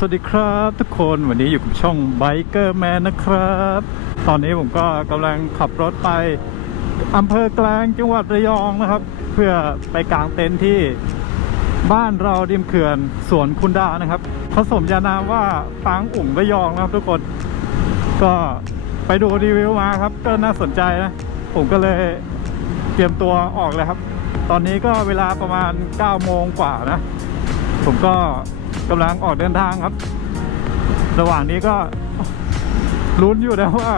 สวัสดีครับทุกคนวันนี้อยู่กับช่อง Biker Man นะครับ ตอนนี้ผมก็กำลังขับรถไปอำเภอแกลงจังหวัดระยองนะครับ เพื่อไปกางเต็นท์ที่บ้านเราริมเขื่อนสวนคุณดานะครับผสมยานามว่าฟางอุ่งระยองนะครับทุกคน ก็ไปดูรีวิวมาครับ ก็น่าสนใจนะ ผมก็เลยเตรียมตัวออกเลยครับ ตอนนี้ก็เวลาประมาณ9โมงกว่านะ ผมก็ กำลังออกเดินทางครับ ระหว่างนี้ก็ลุ้นอยู่นะว่า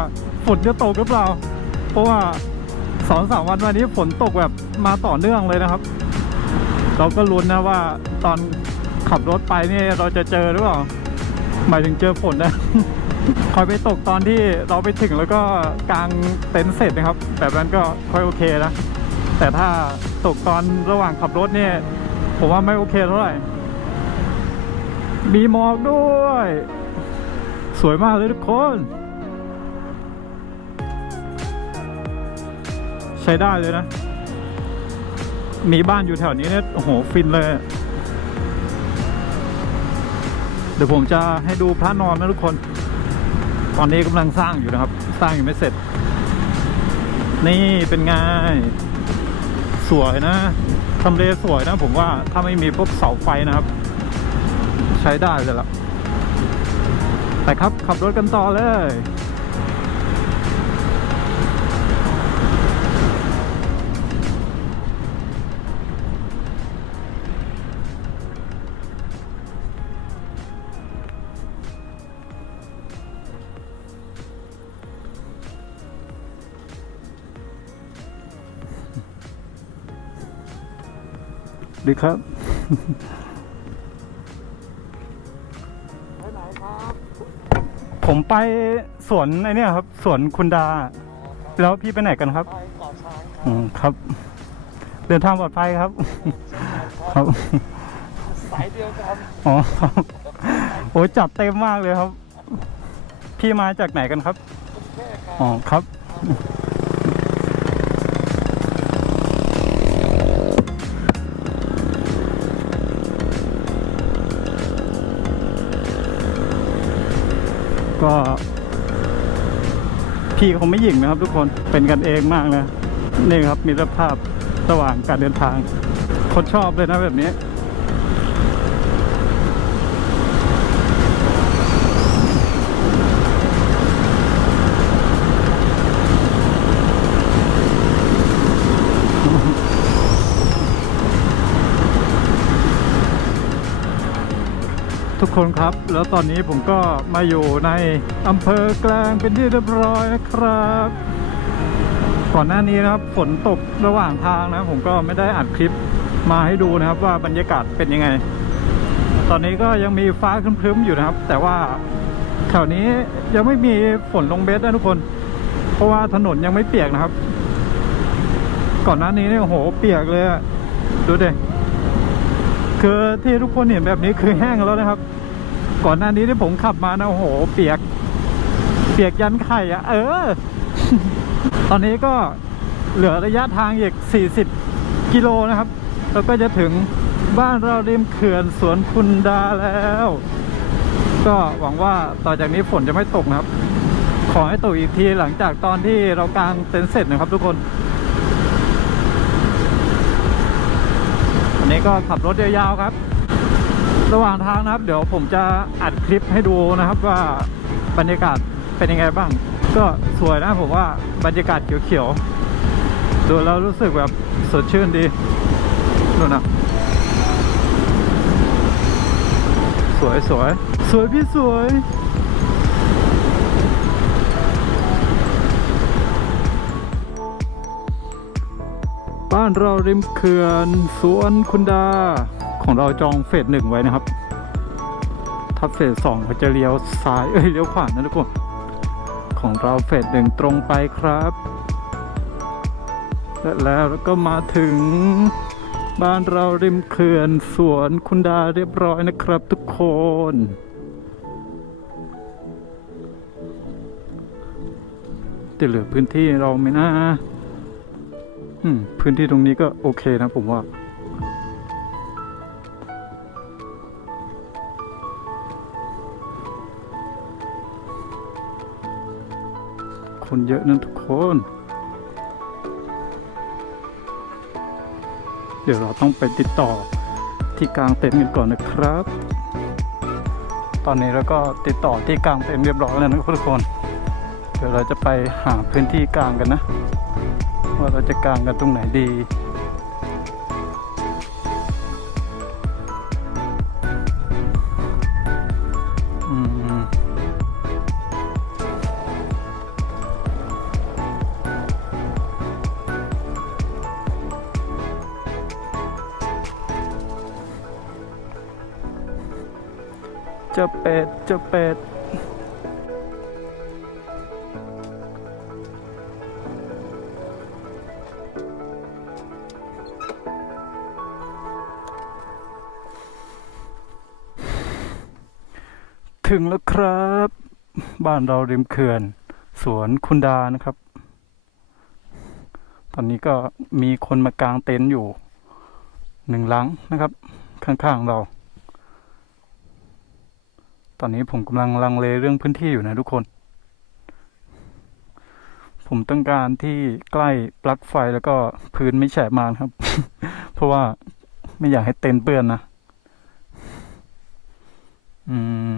ฝนจะตกหรือเปล่า เพราะว่าสองสามวันวันนี้ฝนตกแบบมาต่อเนื่องเลยนะครับ เราก็ลุ้นนะว่าตอนขับรถไปนี่เราจะเจอหรือเปล่าหมายถึงเจอฝนนะคอยไปตกตอนที่เราไปถึงแล้วก็กางเต็นท์เสร็จนะครับ แบบนั้นก็ค่อยโอเคนะ แต่ถ้าตกตอนระหว่างขับรถเนี่ย ผมว่าไม่โอเคเท่าไหร่ มีหมอกด้วย สวยมากเลยทุกคน ใช้ได้เลยนะ มีบ้านอยู่แถวนี้เนี่ย โอ้โห ฟินเลย เดี๋ยวผมจะให้ดูพระนอนนะทุกคน ตอนนี้กำลังสร้างอยู่นะครับ สร้างยังไม่เสร็จ นี่เป็นไง สวยนะทำเลสวยนะผมว่าถ้าไม่มีพวกเสาไฟนะครับ ใช้ได้เลยละแต่ครับขับรถกันต่อเลยดีครับ ไปสวนไอเนี่ยครับ สวนคุณดา แล้วพี่ไปไหนกันครับ ไปเกาะช้างคอืรับมครับ เดินทางปลอดภัยครับ ครับ สายเดียวกันอ๋อครับโอ้ยจัดเต็มมากเลยครับ พี่มาจากไหนกันครับแค่ครับอ๋อครับ ก็ พี่เขาไม่หยิ่งนะครับ ทุกคนเป็นกันเองมากนะนี่ครับมีสภาพสว่างการเดินทางคนชอบเลยนะแบบนี้ ทุกคนครับ แล้วตอนนี้ผมก็มาอยู่ในอำเภอแกลงเป็นที่เรียบร้อยนะครับ ก่อนหน้านี้นะครับฝนตกระหว่างทางนะ ผมก็ไม่ได้อัดคลิปมาให้ดูนะครับว่าบรรยากาศเป็นยังไง ตอนนี้ก็ยังมีฟ้าครึ้มๆอยู่นะครับ แต่ว่าแถวนี้ยังไม่มีฝนลงเม็ดนะทุกคน เพราะว่าถนนยังไม่เปียกนะครับ ก่อนหน้านี้เนี่ยโอ้โหเปียกเลยดูเดิ คือที่ทุกคนเห็นแบบนี้คือแห้งแล้วนะครับ ก่อนหน้านี้ที่ผมขับมานะโอ้โห เปียก เปียกยันไข่อะเออ ตอนนี้ก็เหลือระยะทางอีก 40 กิโลนะครับ แล้วก็จะถึงบ้านเราริมเขื่อนสวนคุณดาแล้ว ก็หวังว่าต่อจากนี้ฝนจะไม่ตกนะครับ ขอให้ตกอีกทีหลังจากตอนที่เรากางเต็นท์เสร็จนะครับทุกคน นี้ก็ขับรถยาวๆครับ ระหว่างทางนะครับ เดี๋ยวผมจะอัดคลิปให้ดูนะครับว่าบรรยากาศเป็นยังไงบ้าง ก็สวยนะผมว่าบรรยากาศเขียวๆดูแล้วรู้สึกแบบสดชื่นดีนู่นนะสวยสวยสวยพี่สวย บ้านเราริมเขื่อนสวนคุณดา ของเราจองเฟสหนึ่งไว้นะครับถ้าเฟสสองเขาจะเลี้ยวซ้ายเอ้ยเลี้ยวขวานะทุกคนของเราเฟสหนึ่งตรงไปครับ และแล้วเราก็มาถึงบ้านเราริมเขื่อนสวนคุณดาเรียบร้อยนะครับทุกคน จะเหลือพื้นที่เราไหมนะอืม พื้นที่ตรงนี้ก็โอเคนะผมว่า คนเยอะนั่นทุกคน เดี๋ยวเราต้องไปติดต่อที่กลางเต็นท์กันก่อนนะครับ ตอนนี้เราก็ติดต่อที่กลางเต็นท์เรียบร้อยแล้วนะทุกคน เดี๋ยวเราจะไปหาพื้นที่กลางกันนะ ว่าเราจะกางกันตรงไหนดีเจะเป็ดเจะเป็ด ถึงแล้วครับ บ้านเราริมเขื่อน สวนคุณดานะครับ ตอนนี้ก็มีคนมากางเต็นท์อยู่หนึ่งหลังนะครับ ข้างๆเรา ตอนนี้ผมกำลังลังเลเรื่องพื้นที่อยู่นะทุกคน ผมต้องการที่ใกล้ปลั๊กไฟแล้วก็พื้นไม่แฉะมากครับ เพราะว่าไม่อยากให้เต็นท์เปื้อนนะ อืม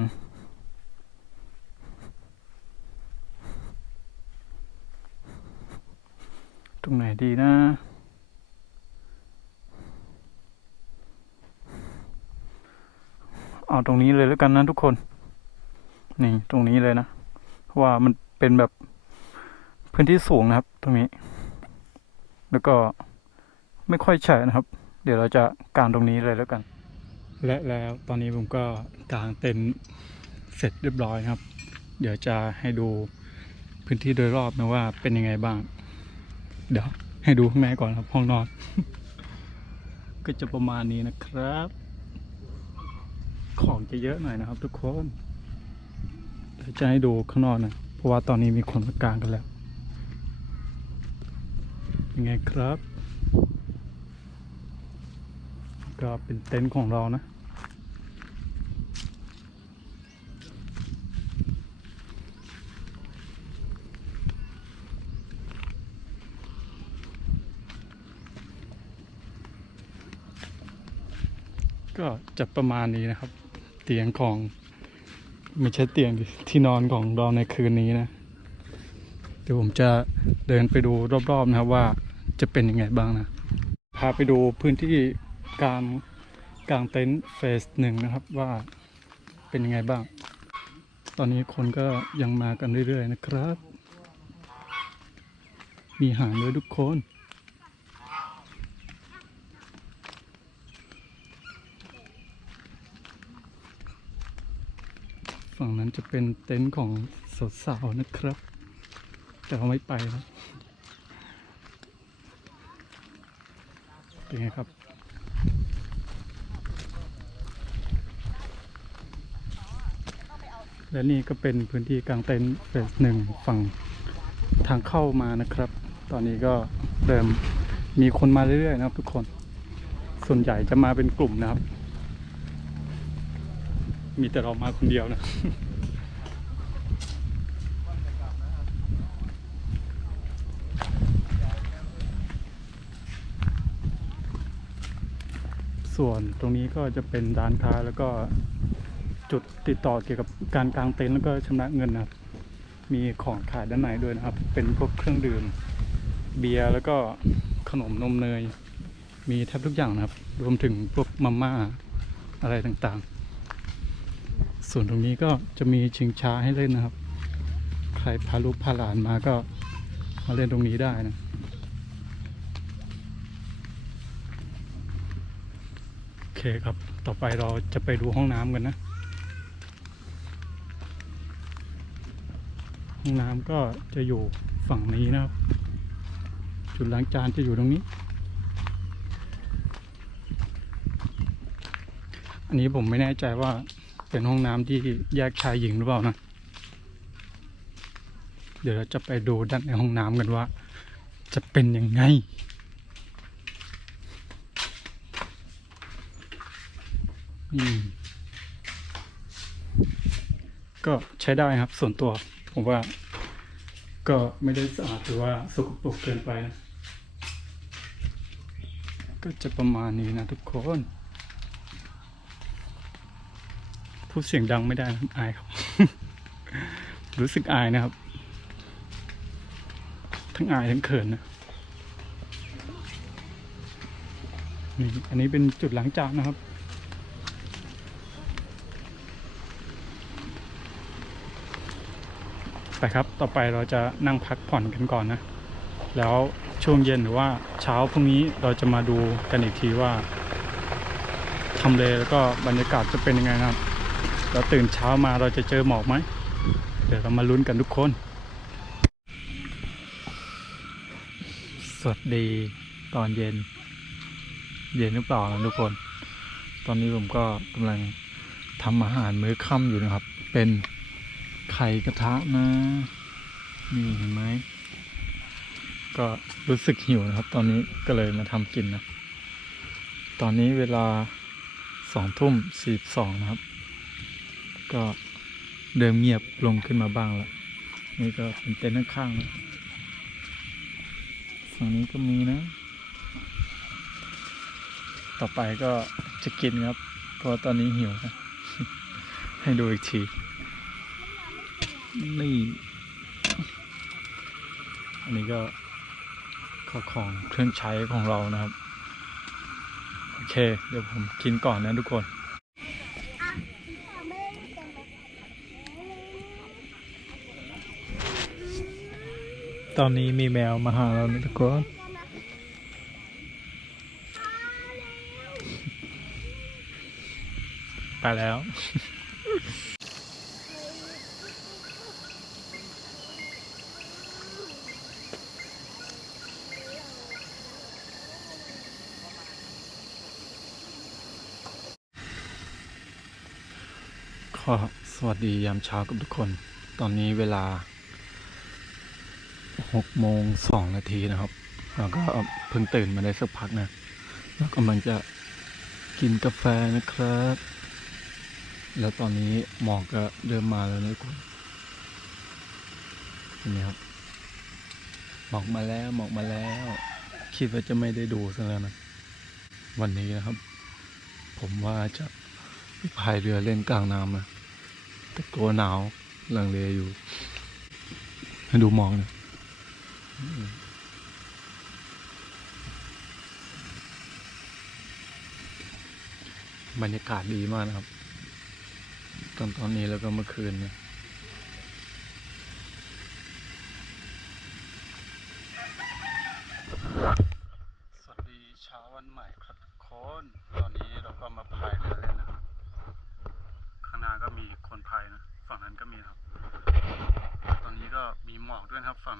ตรงไหนดีนะ เอาตรงนี้เลยแล้วกันนะทุกคน นี่ตรงนี้เลยนะ เพราะว่ามันเป็นแบบพื้นที่สูงนะครับ ตรงนี้ แล้วก็ไม่ค่อยแฉะนะครับ เดี๋ยวเราจะกางตรงนี้เลยแล้วกัน และแล้วตอนนี้ผมก็กางเต็นท์เสร็จเรียบร้อยครับ เดี๋ยวจะให้ดูพื้นที่โดยรอบนะว่าเป็นยังไงบ้าง เดี๋ยวให้ดูข้างในก่อนครับห้องนอน ก็จะประมาณนี้นะครับ ของจะเยอะหน่อยนะครับ ทุกคนเดี๋ยวจะให้ดูข้างนอกนะเพราะว่าตอนนี้มีคนมากางกันแล้วยังไงครับ ก็เป็นเต็นท์ของเรานะ ก็จะประมาณนี้นะครับ เตียงของไม่ใช่เตียงที่นอนของเราในคืนนี้นะ เดี๋ยวผมจะเดินไปดูรอบๆนะครับว่าจะเป็นยังไงบ้างนะ พาไปดูพื้นที่กลางกลางเต็นท์เฟสหนึ่งนะครับว่าเป็นยังไงบ้าง ตอนนี้คนก็ยังมากันเรื่อยๆนะครับ มีหารด้วยทุกคน ฝั่งนั้นจะเป็นเต็นท์ของสาวๆนะครับ แต่เราไม่ไปแล้วเป็นไงครับและนี่ก็เป็นพื้นที่กลางเต็นท์เฟสหนึ่งฝั่งทางเข้ามานะครับ ตอนนี้ก็เริ่มมีคนมาเรื่อยๆนะครับทุกคน ส่วนใหญ่จะมาเป็นกลุ่มนะครับ มีแต่เรามาคนเดียวนะส่วนตรงนี้ก็จะเป็นร้านค้าแล้วก็จุดติดต่อเกี่ยวกับการกางเต็นท์แล้วก็ชำระเงินนะครับ มีของขายด้านในด้วยนะครับ เป็นพวกเครื่องดื่ม เบียร์แล้วก็ขนมนมเนย มีแทบทุกอย่างนะครับ รวมถึงพวกมาม่าอะไรต่างๆ ส่วนตรงนี้ก็จะมีชิงช้าให้เล่นนะครับ ใครพาลูกพาหลานมาก็มาเล่นตรงนี้ได้นะโอเคครับต่อไปเราจะไปดูห้องน้ำกันนะ ห้องน้ำก็จะอยู่ฝั่งนี้นะครับ จุดล้างจานจะอยู่ตรงนี้ อันนี้ผมไม่แน่ใจว่า เป็นห้องน้ำที่แยกชายหญิงหรือเปล่านะ เดี๋ยวเราจะไปดูด้านในห้องน้ำกันว่า จะเป็นยังไงอืมก็ใช้ได้ครับส่วนตัว ผมว่า ก็ไม่ได้สะอาดหรือว่าสกปรกเกินไปนะก็จะประมาณนี้นะทุกคน พูดเสียงดังไม่ได้นะอายครับ รู้สึกอายนะครับ ทั้งอายทั้งเขินนะนี่อันนี้เป็นจุดหล้างจานนะครับ ไปครับต่อไปเราจะนั่งพักผ่อนกันก่อนนะ แล้วช่วงเย็นหรือว่าเช้าพรุ่งนี้เราจะมาดูกันอีกทีว่าทำเลแล้วก็บรรยากาศจะเป็นยังไงนะครับ แล้วตื่นเช้ามาเราจะเจอหมอกไหม เดี๋ยวเรามาลุ้นกันทุกคน สวัสดีตอนเย็น เย็นหรือเปล่านะทุกคน ตอนนี้ผมก็กำลังทำอาหารมื้อค่ำอยู่นะครับ เป็นไข่กระทะนะ นี่เห็นไหม ก็รู้สึกหิวนะครับ ตอนนี้ก็เลยมาทำกินนะ ตอนนี้เวลาสองทุ่มสี่สองนะครับ ก็เดิมเงียบลงขึ้นมาบ้างล้วนี่ก็เป็นเต็นท์ข้างๆนะฝั่งนี้ก็มีนะ ต่อไปก็จะกินครับ เพราะตอนนี้หิวนะให้ดูอีกที นี่ อันนี้ก็ข้าวของเครื่องใช้ของเรานะครับ โอเค เดี๋ยวผมกินก่อนนะทุกคน ตอนนี้มีแมวมาหาเราทุกคนไปแล้ว ขอสวัสดียามเช้ากับทุกคน ตอนนี้เวลา หกโมงสองนาทีนะครับเราก็เพิ่งตื่นมาได้สักพักนะแล้วกำลังจะกินกาแฟนะครับ แล้วตอนนี้หมอกก็เริ่มมาแล้วนะทุกคนเห็นไหมครับหมอกมาแล้วหมอกมาแล้ว คิดว่าจะไม่ได้ดูซะแล้วนะวันนี้นะครับ ผมว่าจะพายเรือเล่นกลางน้ำนะแต่กลัวหนาวลังเลอยู่ ให้ดูหมอกนะอืม บรรยากาศดีมากนะครับ ตอนตอนนี้แล้วก็เมื่อคืนเนี่ยสวัสดีเช้าวันใหม่ครับทุกคน ตอนนี้เราก็มาพายเรือเล่นนะ ข้างหน้าก็มีคนพายนะ ฝั่งนั้นก็มีครับ นี้ก็มีหมอกด้วยครับฝั่ง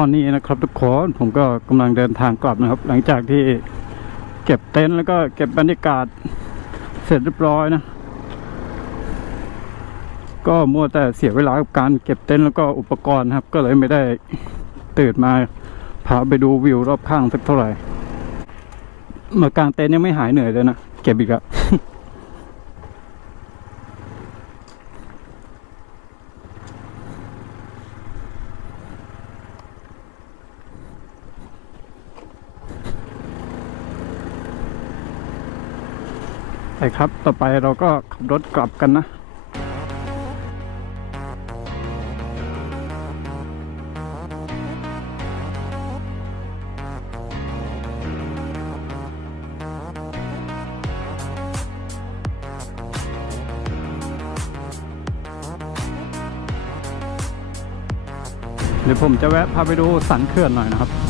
ตอนนี้นะครับทุกคนผมก็กำลังเดินทางกลับนะครับ หลังจากที่เก็บเต็นท์แล้วก็เก็บบรรยากาศเสร็จเรียบร้อยนะ ก็มัวแต่เสียเวลากับการเก็บเต็นท์แล้วก็อุปกรณ์ครับ ก็เลยไม่ได้ตื่นมาพาไปดูวิวรอบข้างสักเท่าไหร่มากางเต็นท์ยังไม่หายเหนื่อยเลยนะเก็บอีกแล้ว ไปครับ ต่อไปเราก็ขับรถกลับกันนะเดี๋ยวผมจะแวะพาไปดูสันเขื่อนหน่อยนะครับ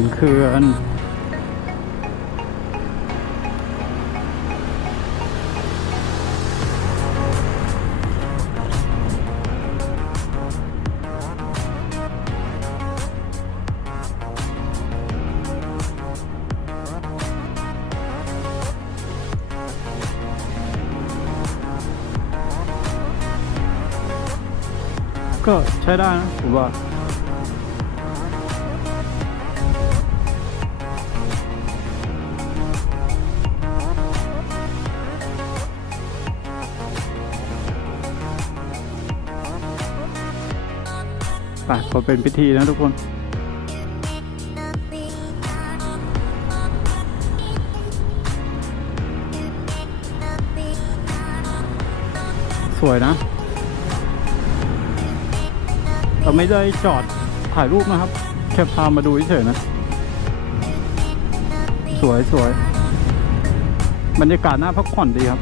นี่สันเขื่อนก็ใช้ได้นะผมว่า ไปพอเป็นพิธีนะทุกคน สวยนะเราไม่ได้จอดถ่ายรูปนะครับ แค่พามาดูเฉยๆนะ สวยสวยบรรยากาศน่าพักผ่อนดีครับ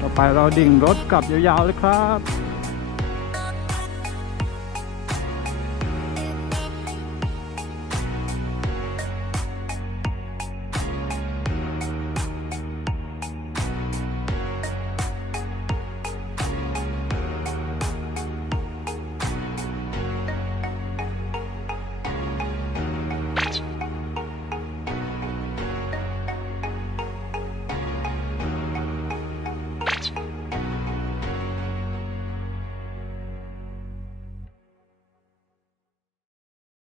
ต่อไปเราดิ่งรถกลับยาวๆเลยครับ